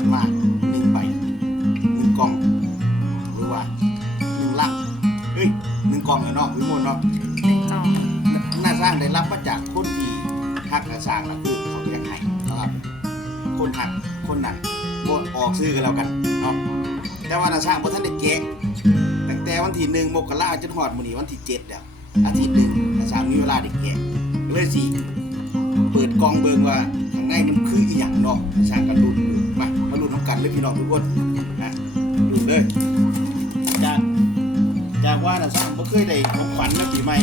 านมาหนึ่งใบหนึ่งกล่องหรือว่าหนึ่งลังเฮ้ยหนึ่งกล่องเนาะวิมลเนาะหนึ่งกล่องหน้าสร้างได้รับมาจากคนที่หักหน้าสร้างแล้วคือเขาเรีกให้นะครับ คนหักคนหนักก็ออกซื้อกันแล้วกันเนาะแต่ว่าหน้าสร้างเพราะท่านได้เกะตั้งแต่วันที่หนึ่งมกราจนหอดมื้อนี้วันที่เจ็ดแล้วอาทิตย์หนึ่งหน้าสร้างมีเวลาได้เกะเลยสิเปิดกล่องเบิ่งว่า ข้างในมันคืออีหยังเนาะหน้าสร้างกันลุ้นอยู่มามาลุ้นน้ำกันเลยพี่น้องทุกคนนะลุ้นเลยจากจากว่าหน้าสร้างบ่เคยได้ของขวัญนะปีใหม่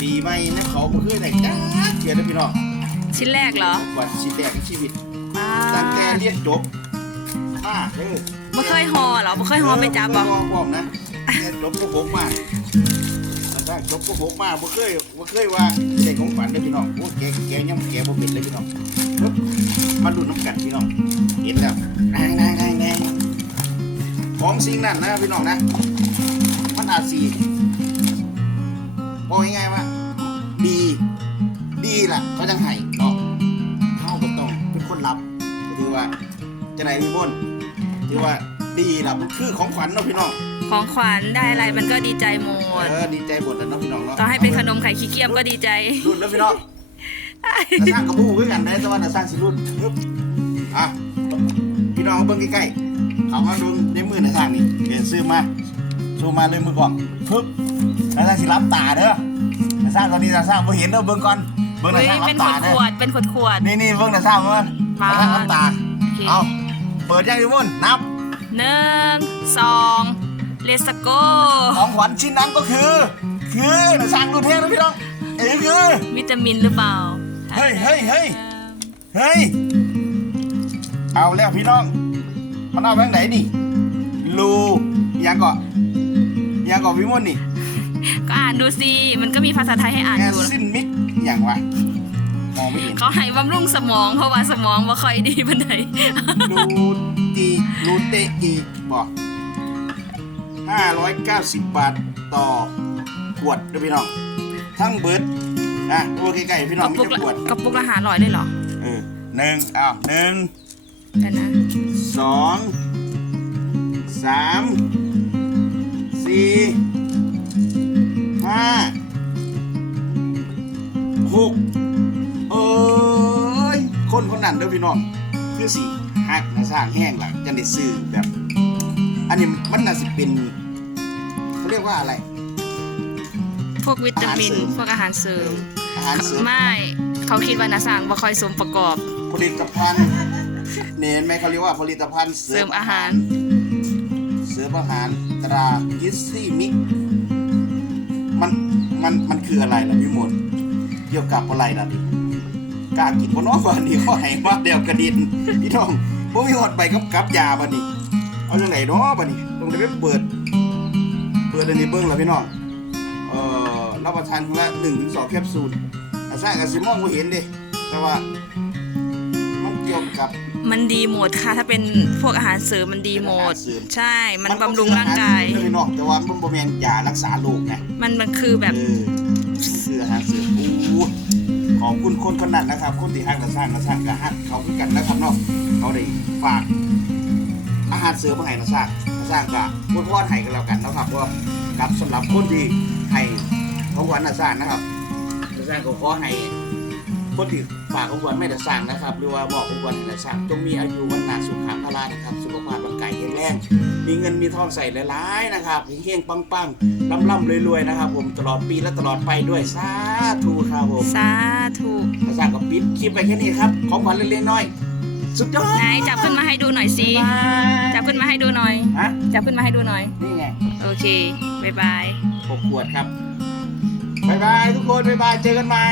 ปีใหม่นะเขาบ่เคยได้จ้าเทียนะพี่น้องชิ้นแรกเหรอขวัญชิ้นแรกในชีวิตว้าตั้งแต่เรียนจบมาเด้อไม่เคยห่อเหรอไม่เคยห่อไปจับเหรอเออบ่เคยห่อพร้อมนะเรียนจบก็ผมมาตั้ งแต่จบก็ผมมาบ่เคยบ่เคยว่าได้ของขวัญเด้อพี่น้องโอ้แกแกยังแกบ่เป็นเลยพี่น้องปึ๊บมาดูน้ำกันพี่น้องเห็นแล้วนางนางนางนางของสิ่งนั้นนะพี่น้องนะมันอาจสีบอกง่ายๆว่าดี ดีล่ะก็จังไห้เนาะเขาก็ต้องเป็นคนรับถือว่าจะไหนมีมนต์ถือว่า ดีล่ะมันคือของขวัญเนาะพี่น้องของขวัญได้อะไรมันก็ดีใจหมดเออดีใจหมดแล้วเนาะพี่น้องเนาะต่อให้เป็นขนมไข่ขี้เกียจก็ดีใจรุ่นแล้วพี่น้องนาสร้างกระบู้คือกันได้แต่ว่านาสร้างสิรุ่นปึ๊บอะพี่น้องเบิ่งใกล้ๆเขามาดูในมือนาสร้างนี่เดี๋ยวซื้อมาชูมาเลยมือกล่องปึ๊บนาสร้างสิรับตาเด้อนาสร้างตอนนี้นาสร้างบ่เห็นเด้อเบิ่งก่อนเบิ่งนาเฮ้ยสร้างรัเป็นบขตาวดเด้ขอวดเป็นขวดขวดนี่นี่เบิ่งนาสร้างเบิ่งมานาสร้างรับตาโอเคเอาเปิดยังอยู่มุ่นนับ หนึ่งสองเลสโก้ของขวัญชิ้นนั้นก็คือ คือนาสร้างรุ่นเทพนะพี่น้องเอ้ยคือ วิตามินหรือเปล่าเฮ้ยเฮ้ยเฮ้ยเฮ้ยเอาแล้วพี่น้อง มันเอาแบงค์ไหนนี่ลูยังก่อนยังก่อนพี่มนต์นี่ก็อ่านดูสิ มันก็มีภาษาไทยให้อ่านแออยู่ซินมิกอย่างวะมองไม่เห็นเขาให้บำรุงสมองเพราะว่าสมองว่าค่อยดีปานใดลู ตีลูเตอีบอกห้าร้อยเก้าสิบบาทต่อขวดด้วยพี่น้อง ทั้งเบิร์ดนะโอเคไก่พี่น้กองระมีปุกแต่ละขวดกระปุกละหาร้อยเลยเหรอเออหนึ่งอ้าวหนึ่งกันนะสองสามสี่ห้าหกเอ้ยคนคนนั้นเด้อพี่น้อง คือสี่หักนะสร้างแห้งหลังจะได้ซื้อแบบ อันนี้มันน่าสิเป็นเขาเรียกว่าอะไร พวกวิตามิน อาหารเสริม พวกอาหารเสริม อาหารเสริมไม่ เขาคิดว่านาสางบ่ค่อยสมประกอบ ผลิตภัณฑ์เนี่ยเห็นไหมเขาเรียกว่าผลิตภัณฑ์เสเสริริมมอาหาร เสริมอาหารตรายิสซี่มิกมันมันมันคืออะไรล่ะพี่มนต์เกี่ยวกับอะไรล่ะดิ กล้ากินบ่เน้องวันนี้เขาให้มาเดียวกระดินพี่น้องบ่มีหอดใบกับกับยาบัดนี้ เอาจังไหนเนาะบัดนี้ต้องได้ไปเปิด เปิดอันนี้เบิ่งล่ะพี่น้องเอ่อรับประทานคนละ1ถึง2แคปซูลอาซ่าก็สิมองบ่เห็นเด้แต่ว่ามันเกี่ยวกับมันดีหมดค่ะ ถ้าเป็นพวกอาหารเสริมมันดีหมดเป็นอาหารเสริมใช่ มันบำรุงร่างกายมันก็คืออหรเสริมนะพี่น้องแต่ว่ามันบ่แม่นยารักษาโรคไงมันมันคือแบบ เออมันคืออาหารเสริมอู้ขอบคุณคนคนนั้นนะครับ คนที่ฮักกระสร้างกระสร้างกระฮักเขาคือกันนะครับเนาะเขาได้ฝากอาหารเสริมาให้กระสร้างกระสร้างกะพูดพอดให้กันแล้วกันนะครับว่ากับสำหรับคนที่ให้ของขวัญกระสร้างนะครับกระสร้างก็ขอให้คนที่ฝากของขวัญไม่กระสร้างนะครับ หรือว่าบอกของขวัญให้กระสร้างจงมีอายุวันนาสุขภาพพลานะครับสุขภาพ ข็งแรง มีเงินมีทองใส่หลายๆนะครับเฮงๆปังๆร่ำๆรวยๆนะครับ ผมตลอดปีและตลอดไปด้วยสาธุครับผมสาธุกระสร้างกับปิดคลิปไปแค่นี้ครับ ของขวัญเล็กๆน้อยๆสุดยอดไหนจับขึ้นมาให้ดูหน่อยสิจับขึ้นมาให้ดูหน่อยฮะจับขึ้นมาให้ดูหน่อยนี่ไงโอเคบ๊ายบายหกขวดครับบ๊ายบายทุกคนบ๊ายบายเจอกันใหม่